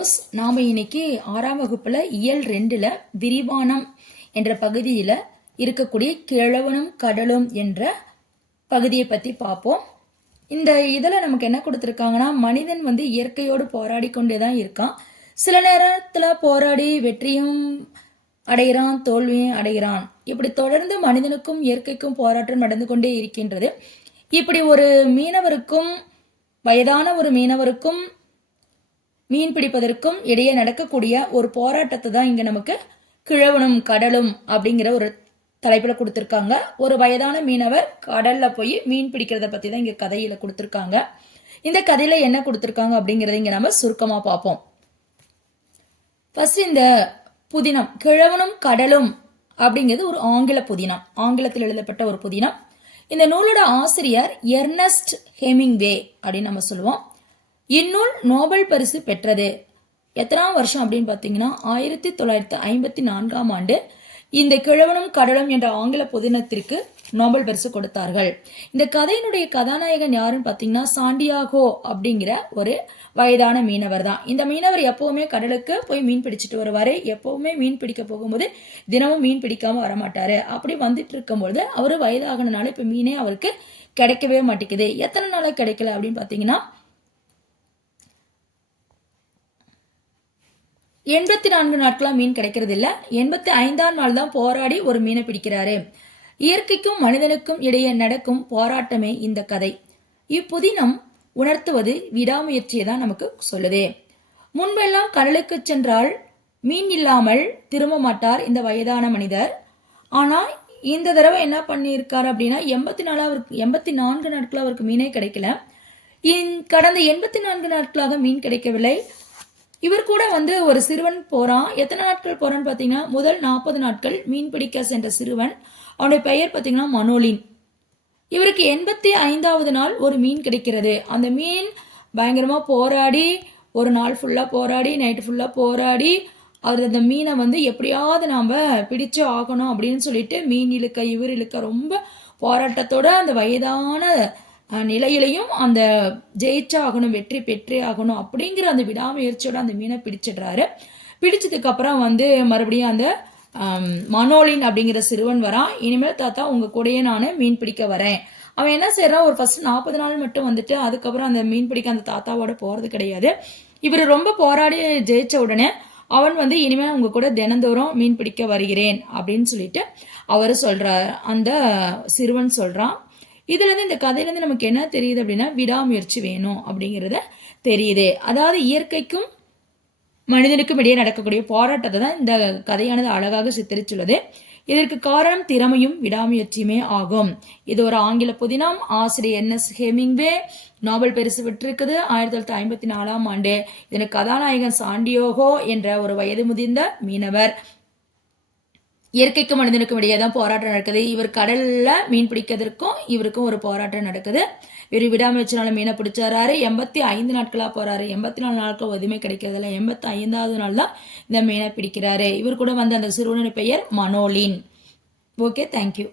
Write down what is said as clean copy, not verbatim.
Viewers, நாம் இன்னைக்கு 6ஆம் வகுப்பில் இயல் 2ல் விரிவானம் என்ற பகுதியில் இருக்கக்கூடிய கிழவனும் கடலும் என்ற பகுதியை பற்றி பார்ப்போம். இந்த இதில் நமக்கு என்ன கொடுத்துருக்காங்கன்னா, மனிதன் இயற்கையோடு போராடி கொண்டே தான் இருக்கான். சில நேரத்தில் போராடி வெற்றியும் அடைகிறான், தோல்வியும் அடைகிறான். இப்படி தொடர்ந்து மனிதனுக்கும் இயற்கைக்கும் போராட்டம் நடந்து கொண்டே இருக்கின்றது. இப்படி ஒரு மீனவருக்கும் வயதான ஒரு மீனவருக்கும் மீன் பிடிப்பதற்கும் இடையே நடக்கக்கூடிய ஒரு போராட்டத்தை தான் இங்க நமக்கு கிழவனும் கடலும் அப்படிங்கிற ஒரு தலைப்புல கொடுத்திருக்காங்க. ஒரு வயதான மீனவர் கடல்ல போய் மீன் பிடிக்கிறத பத்தி தான் இங்க கதையில கொடுத்திருக்காங்க. இந்த கதையில என்ன கொடுத்திருக்காங்க அப்படிங்கறத இங்க நம்ம சுருக்கமா பார்ப்போம். ஃபர்ஸ்ட் இந்த புதினம் கிழவனும் கடலும் அப்படிங்கிறது ஒரு ஆங்கில புதினம், ஆங்கிலத்தில் எழுதப்பட்ட ஒரு புதினம். இந்த நூலோட ஆசிரியர் எர்னஸ்ட் ஹெமிங்வே அப்படின்னு நம்ம சொல்லுவோம். இந்நூல் நோபல் பரிசு பெற்றது. எத்தனாம் வருஷம் அப்படின்னு பார்த்தீங்கன்னா 1954ஆம் ஆண்டு இந்த கிழவனும் கடலும் என்ற ஆங்கில புதினத்திற்கு நோபல் பரிசு கொடுத்தார்கள். இந்த கதையினுடைய கதாநாயகன் யாருன்னு பார்த்தீங்கன்னா சாண்டியாகோ அப்படிங்கிற ஒரு வயதான மீனவர் தான். இந்த மீனவர் எப்பவுமே கடலுக்கு போய் மீன் பிடிச்சிட்டு வருவாரு. எப்பவுமே மீன் பிடிக்க போகும்போது தினமும் மீன் பிடிக்காம வரமாட்டாரு. அப்படி வந்துட்டு இருக்கும்போது அவரு வயதாகனால இப்ப மீனே அவருக்கு கிடைக்கவே மாட்டேங்குது. எத்தனை நாளா கிடைக்கல அப்படின்னு பார்த்தீங்கன்னா 84 நாட்களா மீன் கிடைக்கிறது இல்ல. 85ஆம் நாள் தான் போராடி ஒரு மீனை பிடிக்கிறாரு. இயற்கைக்கும் மனிதனுக்கும் இடையே நடக்கும் போராட்டமே இந்த கதை. இப்புதினம் உணர்த்துவது விடாமுயற்சியை தான் நமக்கு சொல்லுது. முன்பெல்லாம் கடலுக்கு சென்றால் மீன் இல்லாமல் திரும்ப மாட்டார் இந்த வயதான மனிதர். ஆனா இந்த தடவை என்ன பண்ணியிருக்காரு அப்படின்னா 84 நாட்கள் அவருக்கு மீனே கிடைக்கல. கடந்த 84 நாட்களாக மீன் கிடைக்கவில்லை. இவர் கூட ஒரு சிறுவன் போறான். எத்தனை நாட்கள் போறான்னு பார்த்தீங்கன்னா முதல் 40 நாட்கள் மீன் பிடிக்க சென்ற சிறுவன், அவனுடைய பெயர் பார்த்தீங்கன்னா மனோலின். இவருக்கு 85வது நாள் ஒரு மீன் கிடைக்கிறது. அந்த மீன் பயங்கரமா போராடி ஒரு நாள் ஃபுல்லா போராடி நைட்டு ஃபுல்லா போராடி அவர் அந்த மீனை எப்படியாவது நாம் பிடிச்சு ஆகணும் அப்படின்னு சொல்லிட்டு மீன் இழுக்க இவர் இழுக்க ரொம்ப போராட்டத்தோட அந்த வயதான நிலையிலையும் அந்த ஜெயிச்சாகணும், வெற்றி பெற்றே ஆகணும் அப்படிங்கிற அந்த விடாமுயற்சியோட அந்த மீனை பிடிச்சிடுறாரு. பிடிச்சதுக்கு அப்புறம் மறுபடியும் அந்த மனோலின் அப்படிங்கிற சிறுவன் வரான். இனிமேல் தாத்தா உங்க கூடயே நான் மீன் பிடிக்க வரேன். அவன் என்ன செய்யறான், ஒரு ஃபர்ஸ்ட் 40 நாள் மட்டும் அதுக்கப்புறம் அந்த மீன் பிடிக்க அந்த தாத்தாவோட போறது கிடையாது. இவர் ரொம்ப போராடி ஜெயிச்ச உடனே அவன் இனிமேல் உங்க கூட தினந்தோறும் மீன் பிடிக்க வருகிறேன் அப்படின்னு சொல்லிட்டு அவரு சொல்றார், அந்த சிறுவன் சொல்றான். இதுல இருந்து இந்த கதையில இருந்து நமக்கு என்ன தெரியுது அப்படின்னா விடாமுயற்சி வேணும் அப்படிங்கிறத தெரியுது. அதாவது இயற்கைக்கும் மனிதனுக்கும் இடையே நடக்கக்கூடிய போராட்டத்தை தான் இந்த கதையானது அழகாக சித்தரித்துள்ளது. இதற்கு காரணம் திறமையும் விடாமுயற்சியுமே ஆகும். இது ஒரு ஆங்கில புதினம். ஆசிரியர் என்எஸ் ஹெமிங்வே நோபல் பரிசு பெற்றிருக்குது 1954ஆம் ஆண்டு. இதற்கு கதாநாயகன் சாண்டியோகோ என்ற ஒரு வயது முதிர்ந்த மீனவர். இயற்கைக்கும் மனிதனுக்கும் இடையே தான் போராட்டம் நடக்குது. இவர் கடல்ல மீன் பிடிக்கிறதுக்கும் இவருக்கும் ஒரு போராட்டம் நடக்குது. இவர் விடாமுயற்சினால மீனை பிடிச்சாரு. 85 நாட்களா போறாரு. 84 நாட்கள் எதுவுமே கிடைக்கிறதில்ல. 85வது நாள் தான் இந்த மீனை பிடிக்கிறாரு. இவர் கூட அந்த சிறுவனுடைய பெயர் மனோலின். Okay, thank you.